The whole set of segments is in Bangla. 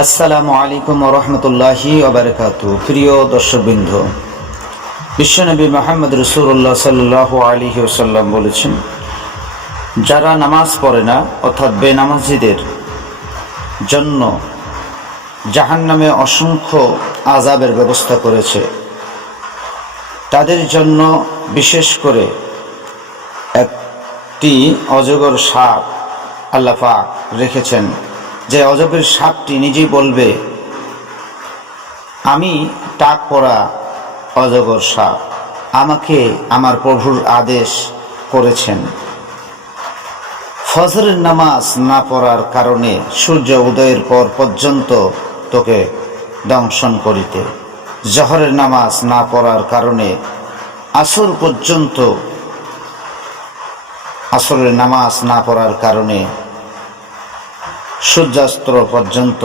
আসসালামু আলাইকুম ওয়া রাহমাতুল্লাহি ওয়া বারাকাতুহু। প্রিয় দর্শকবৃন্দ, বিশ্বনবী মুহাম্মদ রাসূলুল্লাহ সাল্লাল্লাহু আলাইহি ওয়াসাল্লাম বলেছেন, যারা নামাজ পড়ে না অর্থাৎ বেনামাজিদের জন্য জাহান্নামে অসংখ্য আযাবের ব্যবস্থা করেছে। তাদের জন্য বিশেষ করে একটি অজগর সাপ আল্লাহ পাক রেখেছেন, যে অজগরের সাপটি নিজেই বলবে, আমি টাক পড়া অজগর সাপ, আমাকে আমার প্রভুর আদেশ করেছেন ফজরের নামাজ না পড়ার কারণে সূর্য উদয়ের পর পর্যন্ত তোকে দংশন করিতে, জহরের নামাজ না পড়ার কারণে আসর পর্যন্ত, আসরের নামাজ না পড়ার কারণে সূর্যাস্ত পর্যন্ত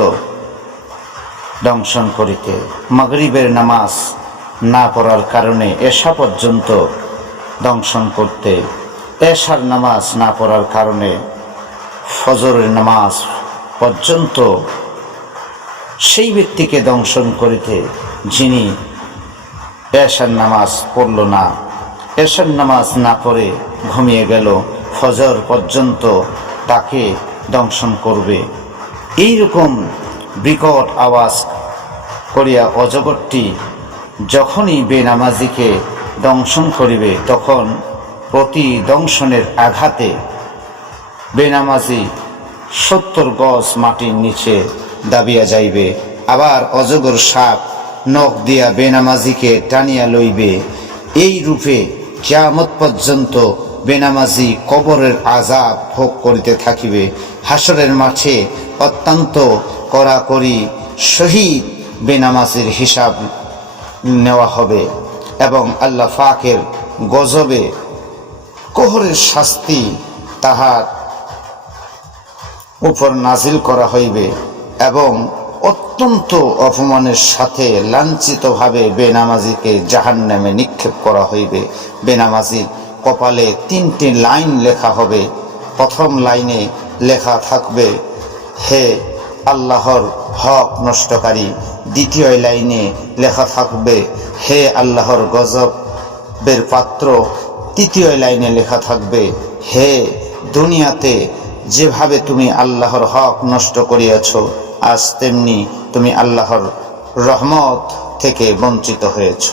দংশন করিতে, মাগরিবের নামাজ না পড়ার কারণে এশা পর্যন্ত দংশন করতে, এশার নামাজ না পড়ার কারণে ফজরের নামাজ পর্যন্ত সেই ব্যক্তিকে দংশন করিতে যিনি এশার নামাজ পড়ল না, এশার নামাজ না পড়ে ঘুমিয়ে গেল, ফজর পর্যন্ত তাকে দংশন করবে। এইরকম বিকট আওয়াজ করিয়া অজগরটি যখনই বেনামাজিকে দংশন করিবে, তখন প্রতি দংশনের আঘাতে বেনামাজি 70 গজ মাটির নিচে দাবিয়া যাইবে। আবার অজগর সাপ নখ দিয়া বেনামাজিকে টানিয়া লইবে। এই রূপে কিয়ামত পর্যন্ত বেনামাজি কবরের আযাব ভোগ করিতে থাকিবে। হাসরের মাঠে অত্যন্ত কড়াকড়ি শহীদ বেনামাজির হিসাব নেওয়া হবে এবং আল্লাহ পাকের গজবে কোহরের শাস্তি তাহার উপর নাজিল করা হইবে এবং অত্যন্ত অপমানের সাথে লাঞ্ছিতভাবে বেনামাজিকে জাহান্নামে নিক্ষেপ করা হইবে। বেনামাজি কপালে 3টি লাইন লেখা হবে। প্রথম লাইনে লেখা থাকবে, হে আল্লাহর হক নষ্টকারী। দ্বিতীয় লাইনে লেখা থাকবে, হে আল্লাহর গজবের পাত্র। তৃতীয় লাইনে লেখা থাকবে, হে দুনিয়াতে যেভাবে তুমি আল্লাহর হক নষ্ট করিয়াছ, আজ তেমনি তুমি আল্লাহর রহমত থেকে বঞ্চিত হয়েছ।